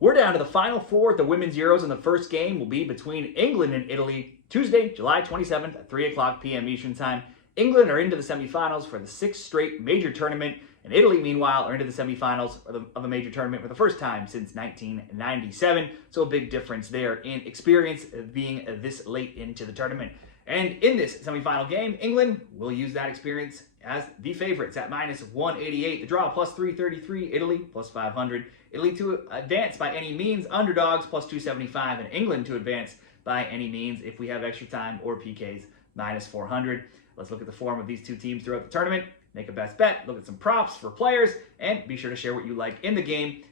We're down to the final four at the Women's Euros, and the first game will be between England and Italy, Tuesday, July 27th at 3 o'clock p.m. Eastern Time. England are into the semifinals for the sixth straight major tournament, and Italy, meanwhile, are into the semifinals of a major tournament for the first time since 1997. So a big difference there in experience of being this late into the tournament. And in this semifinal game, England will use that experience as the favorites at minus 188. The draw plus 333, Italy plus 500. Italy to advance by any means, underdogs plus 275, and England to advance by any means if we have extra time or PKs minus 400. Let's look at the form of these two teams throughout the tournament, make a best bet, look at some props for players, and be sure to share what you like in the game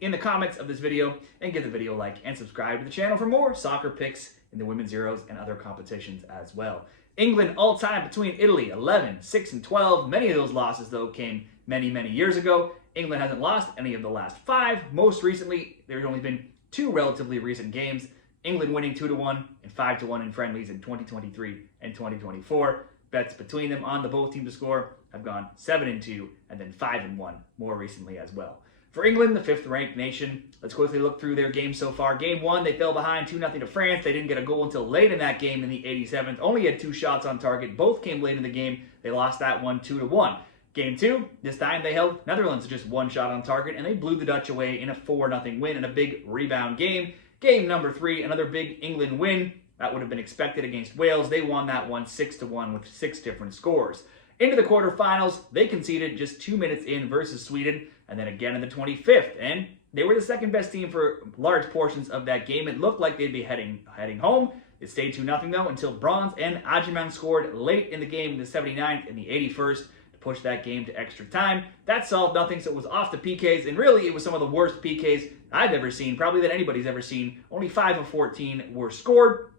in the comments of this video, and give the video a like and subscribe to the channel for more soccer picks in the Women's Euros and other competitions as well. England all-time between Italy, 11, 6, and 12. Many of those losses, though, came many, many years ago. England hasn't lost any of the last 5. Most recently, there's only been 2 relatively recent games. England winning 2-1 and 5-1 in friendlies in 2023 and 2024. Bets between them on the both teams to score have gone 7-2 and then 5-1 more recently as well. For England, the 5th-ranked nation, let's quickly look through their game so far. Game 1, they fell behind 2-0 to France. They didn't get a goal until late in that game in the 87th. Only had 2 shots on target. Both came late in the game. They lost that one 2-1. Game 2, this time they held Netherlands to just 1 shot on target, and they blew the Dutch away in a 4-0 win in a big rebound game. Game number 3, another big England win. That would have been expected against Wales. They won that one 6-1 with 6 different scores. Into the quarterfinals, they conceded just 2 minutes in versus Sweden, and then again in the 25th. And they were the second best team for large portions of that game. It looked like they'd be heading home. It stayed 2-0 though until Bronze and Agyemang scored late in the game in the 79th and the 81st to push that game to extra time. That solved nothing, so it was off the PKs, and really it was some of the worst PKs I've ever seen, probably that anybody's ever seen. Only 5 of 14 were scored.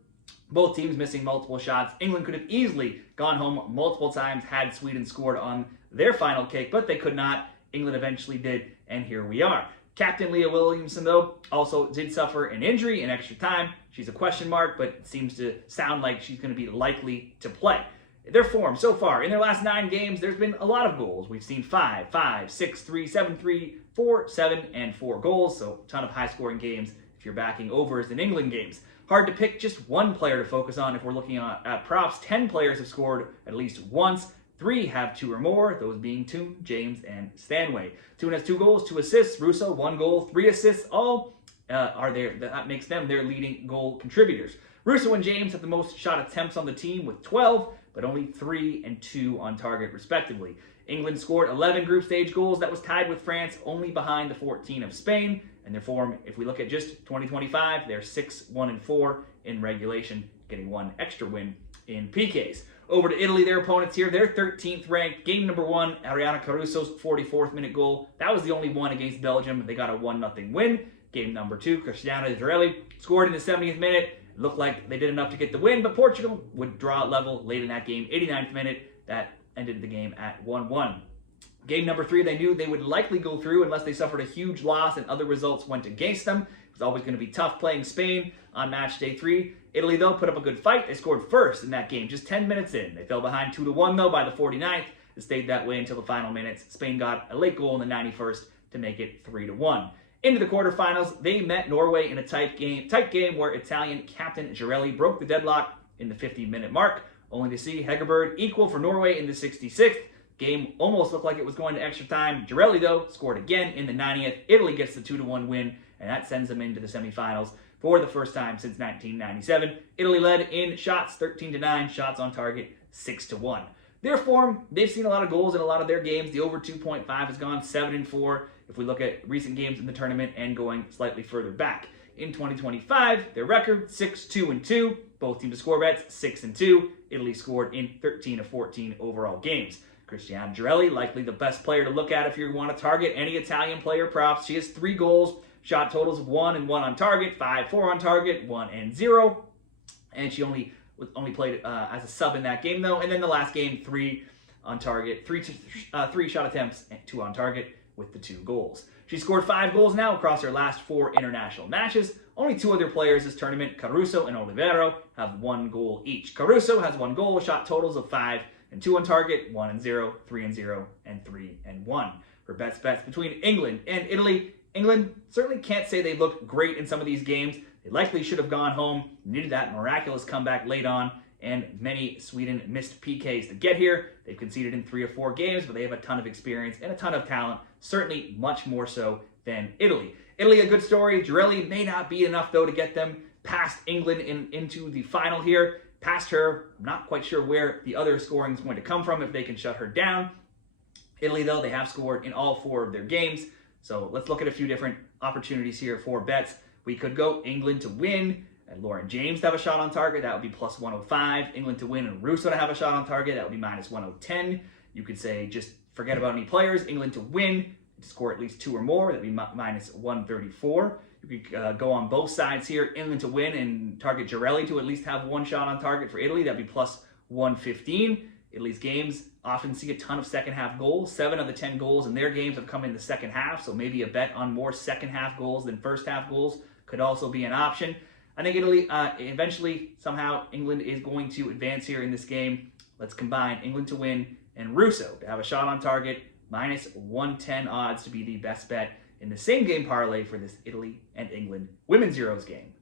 Both teams missing multiple shots. England could have easily gone home multiple times had Sweden scored on their final kick, but they could not. England eventually did, and here we are. Captain Leah Williamson, though, also did suffer an injury in extra time. She's a question mark, but it seems to sound like she's going to be likely to play. Their form so far, in their last 9 games, there's been a lot of goals. We've seen 5, 5, 6, 3, 7, 3, 4, 7, and 4 goals, so a ton of high-scoring games if you're backing overs in England games. Hard to pick just one player to focus on if we're looking at props. 10 players have scored at least once. 3 have 2 or more, those being Toon, James, and Stanway. Toon has 2 goals, 2 assists. Russo, 1 goal, 3 assists. All are there. That makes them their leading goal contributors. Russo and James have the most shot attempts on the team with 12, but only 3 and 2 on target, respectively. England scored 11 group stage goals. That was tied with France, only behind the 14 of Spain. And their form, if we look at just 2025, they're 6-1-4 in regulation, getting 1 extra win in PKs. Over to Italy, their opponents here, they're 13th ranked. Game number 1, Ariana Caruso's 44th minute goal. That was the only one against Belgium. They got a 1-0 win. Game number 2, Cristiano Ronaldo scored in the 70th minute. It looked like they did enough to get the win, but Portugal would draw level late in that game. 89th minute, that ended the game at 1-1. Game number 3, they knew they would likely go through unless they suffered a huge loss and other results went against them. It was always going to be tough playing Spain on match day 3. Italy, though, put up a good fight. They scored first in that game, just 10 minutes in. They fell behind 2-1, though, by the 49th. It stayed that way until the final minutes. Spain got a late goal in the 91st to make it 3-1. Into the quarterfinals, they met Norway in a tight game where Italian captain Girelli broke the deadlock in the 50-minute mark, only to see Hegerberg equal for Norway in the 66th. Game almost looked like it was going to extra time. Girelli, though, scored again in the 90th. Italy gets the 2-1 win, and that sends them into the semifinals for the first time since 1997. Italy led in shots, 13-9, shots on target, 6-1. Their form, they've seen a lot of goals in a lot of their games. The over 2.5 has gone 7-4 if we look at recent games in the tournament and going slightly further back. In 2025, their record, 6-2-2. Both teams to score bets, 6-2. Italy scored in 13 of 14 overall games. Cristiano Girelli, likely the best player to look at if you want to target any Italian player props. She has 3 goals, shot totals of 1 and 1 on target, 5-4 on target, 1 and 0. And she only played as a sub in that game, though. And then the last game, 3 on target, 3 shot attempts, and 2 on target with the 2 goals. She scored 5 goals now across her last 4 international matches. Only 2 other players this tournament, Caruso and Olivero, have 1 goal each. Caruso has 1 goal, shot totals of 5 and 2 on target, 1 and 0, 3 and 0, and 3 and 1. For bets between England and Italy, England certainly can't say they looked great in some of these games. They likely should have gone home, needed that miraculous comeback late on, and many Sweden missed PKs to get here. They've conceded in 3 or 4 games, but they have a ton of experience and a ton of talent, certainly much more so than Italy. Italy, a good story. Girelli may not be enough, though, to get them past England into the final here. Past her, I'm not quite sure where the other scoring is going to come from if they can shut her down. Italy, though, they have scored in all 4 of their games. So let's look at a few different opportunities here for bets. We could go England to win and Lauren James to have a shot on target. That would be plus 105. England to win and Russo to have a shot on target. That would be minus 110. You could say just forget about any players. England to win, to score at least 2 or more. That would be minus 134. You could go on both sides here. England to win and target Girelli to at least have 1 shot on target for Italy. That would be plus 115. Italy's games often see a ton of second half goals. 7 of the 10 goals in their games have come in the second half, so maybe a bet on more second half goals than first half goals could also be an option. I think Italy, eventually, somehow, England is going to advance here in this game. Let's combine England to win and Russo to have a shot on target, minus 110 odds to be the best bet in the same game parlay for this Italy and England Women's Euros game.